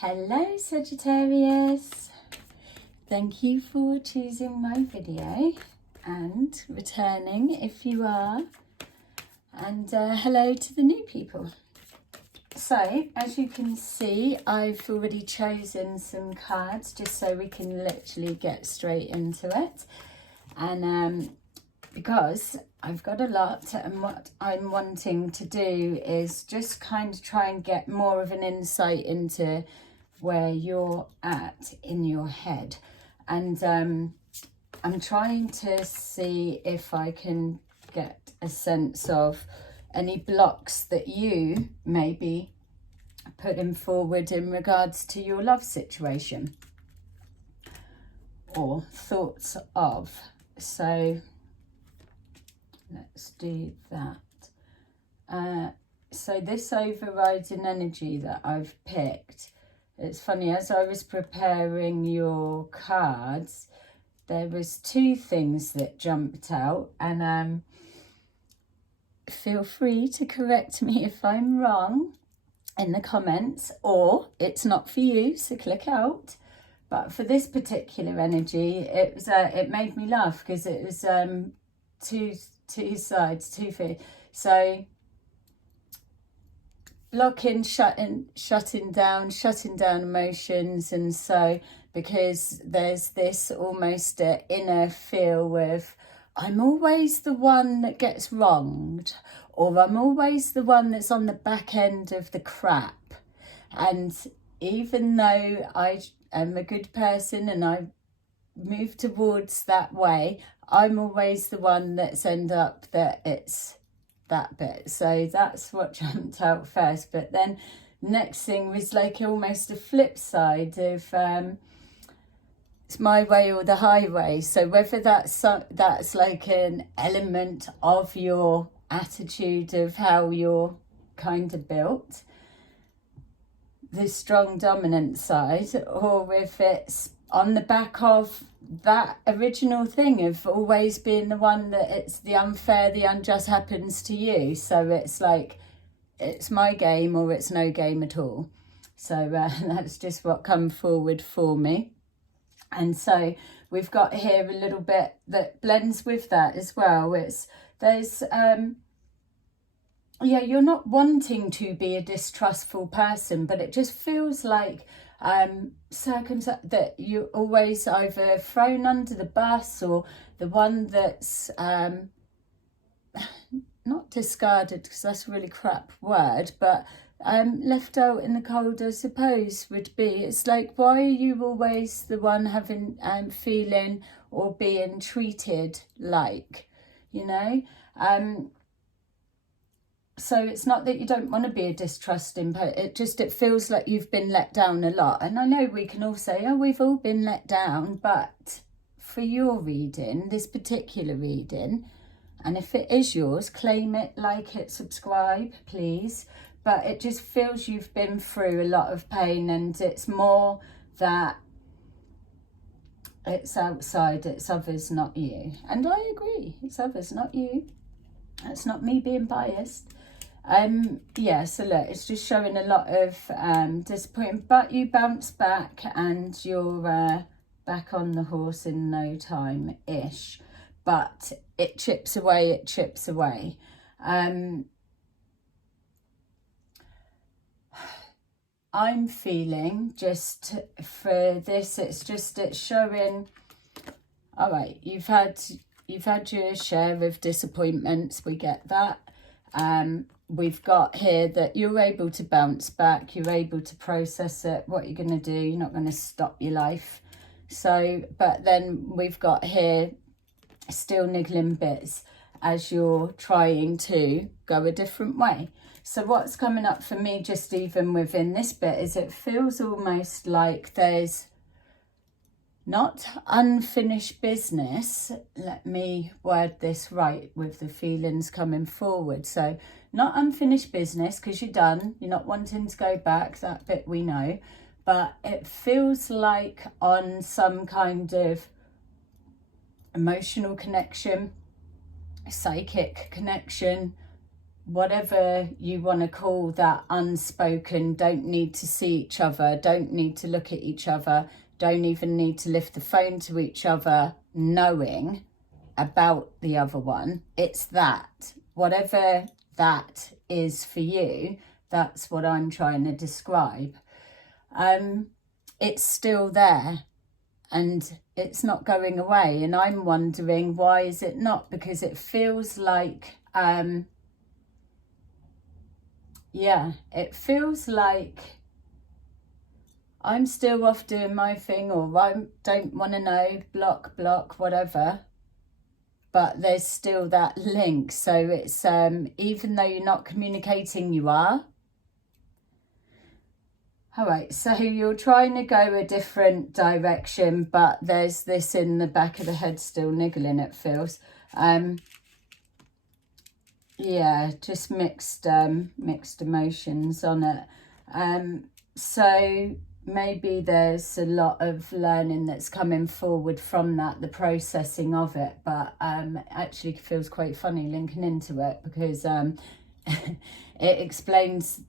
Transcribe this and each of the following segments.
Hello Sagittarius, thank you for choosing my video and returning if you are, and hello to the new people. So as you can see, I've already chosen some cards just so we can literally get straight into it, and because I've got a lot, and what I'm wanting to do is just kind of try and get more of an insight into where you're at in your head. And I'm trying to see if I can get a sense of any blocks that you may be putting forward in regards to your love situation or thoughts of. So let's do that. So this overriding energy that I've picked, it's funny, as I was preparing your cards, there was two things that jumped out, and feel free to correct me if I'm wrong in the comments, or it's not for you, so click out. But for this particular energy, it was it made me laugh because it was two sides, two feet. So blocking, shutting down emotions. And so because there's this almost inner feel with, I'm always the one that gets wronged, or I'm always the one that's on the back end of the crap. And even though I am a good person and I move towards that way, I'm always the one that's end up that it's that bit. So that's what jumped out first. But then next thing was like almost a flip side of it's my way or the highway. So whether that's like an element of your attitude of how you're kind of built, the strong dominant side, or if it's on the back of that original thing of always being the one that it's the unfair, the unjust happens to you. So it's like, it's my game or it's no game at all. So that's just what come forward for me. And so we've got here a little bit that blends with that as well. There's yeah, you're not wanting to be a distrustful person, but it just feels like that you're always either thrown under the bus or the one that's not discarded, because that's a really crap word, but left out in the cold, I suppose, would be. It's like, why are you always the one having feeling or being treated like, you know? So it's not that you don't want to be a distrusting, but it feels like you've been let down a lot. And I know we can all say, oh, we've all been let down, but for your reading, this particular reading, and if it is yours, claim it, like it, subscribe, please. But it just feels you've been through a lot of pain, and it's more that it's outside, it's others, not you. And I agree, it's others, not you. It's not me being biased. Yeah, so look, it's just showing a lot of disappointment, but you bounce back and you're back on the horse in no time-ish. But it chips away, I'm feeling just for this, it's showing, all right, you've had your share of disappointments, we get that. We've got here that you're able to bounce back, you're able to process it, what you're going to do, you're not going to stop your life. So, but then we've got here still niggling bits as you're trying to go a different way. So what's coming up for me, just even within this bit, is it feels almost like there's not unfinished business. Let me word this right with the feelings coming forward. So not unfinished business, because you're done. You're not wanting to go back. That bit we know. But it feels like on some kind of emotional connection, psychic connection, whatever you want to call that unspoken, don't need to see each other, don't need to look at each other, don't even need to lift the phone to each other, knowing about the other one. It's that, whatever that is for you, that's what I'm trying to describe. It's still there and it's not going away, and I'm wondering, why is it not? Because it feels like it feels like I'm still off doing my thing, or I don't want to know, block, whatever. But there's still that link. So it's, even though you're not communicating, you are. All right, so you're trying to go a different direction, but there's this in the back of the head still niggling, it feels. Yeah, just mixed emotions on it. So maybe there's a lot of learning that's coming forward from that, the processing of it, but actually feels quite funny linking into it, because it explains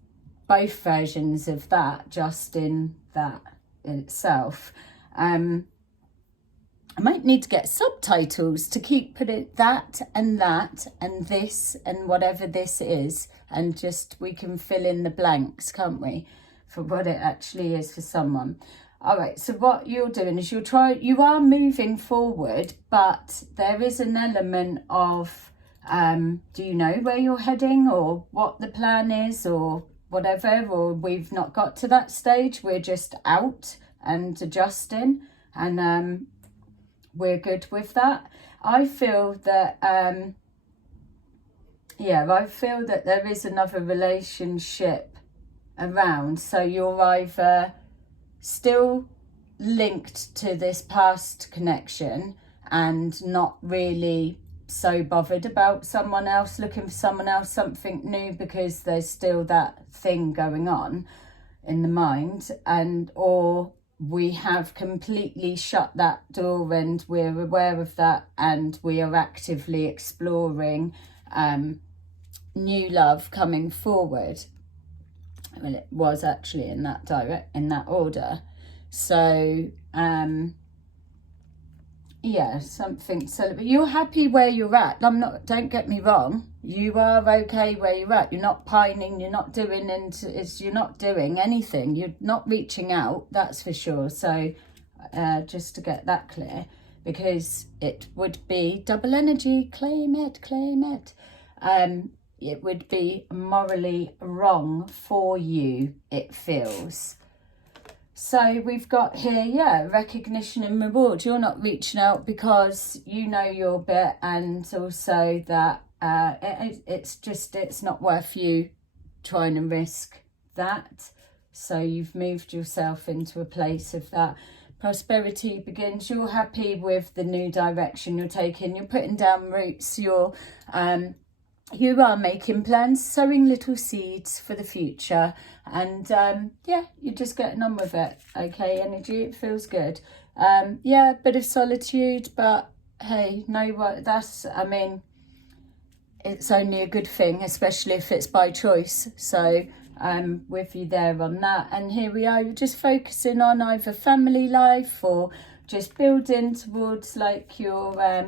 both versions of that just in that in itself. I might need to get subtitles to keep putting that and this and whatever this is, and just we can fill in the blanks, can't we, for what it actually is for someone. All right, so what you're doing is you are moving forward, but there is an element of do you know where you're heading, or what the plan is, or whatever, or we've not got to that stage, we're just out and adjusting, and we're good with that. I feel that I feel that there is another relationship around, so you're either still linked to this past connection and not really so bothered about someone else, looking for someone else, something new, because there's still that thing going on in the mind, and or we have completely shut that door and we're aware of that, and we are actively exploring new love coming forward. Well, it was actually in that order. So something. So you're happy where you're at. Don't get me wrong, you are okay where you're at. You're not pining, you're not doing anything, you're not reaching out, that's for sure. So just to get that clear, because it would be double energy, claim it. It would be morally wrong for you, it feels. So we've got here, recognition and reward. You're not reaching out because you know your bit, and also that it's not worth you trying to risk that. So you've moved yourself into a place of that. Prosperity begins. You're happy with the new direction you're taking. You're putting down roots. You are making plans, sowing little seeds for the future, and you're just getting on with it. Okay, energy, it feels good. A bit of solitude, but hey, it's only a good thing, especially if it's by choice. So I'm with you there on that. And here we are, you're just focusing on either family life or just building towards like your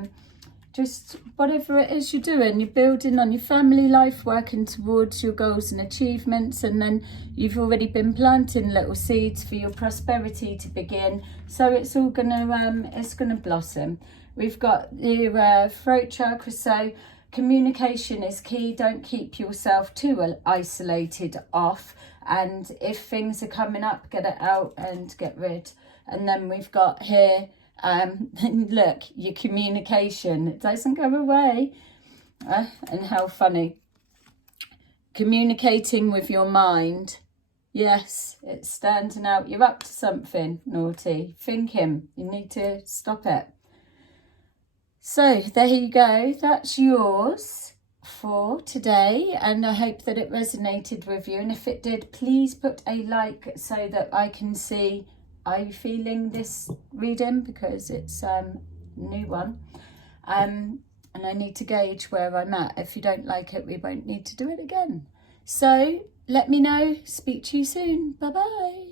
just whatever it is you're doing. You're building on your family life, working towards your goals and achievements, and then you've already been planting little seeds for your prosperity to begin. So it's all gonna blossom. We've got your throat chakra, so communication is key. Don't keep yourself too isolated off, and if things are coming up, get it out and get rid. And then we've got here, look, your communication, it doesn't go away. And how funny. Communicating with your mind. Yes, it's standing out. You're up to something naughty. Thinking. You need to stop it. So there you go. That's yours for today. And I hope that it resonated with you. And if it did, please put a like so that I can see, are you feeling this reading? Because it's a new one. and I need to gauge where I'm at. If you don't like it, we won't need to do it again. So let me know. Speak to you soon. Bye bye.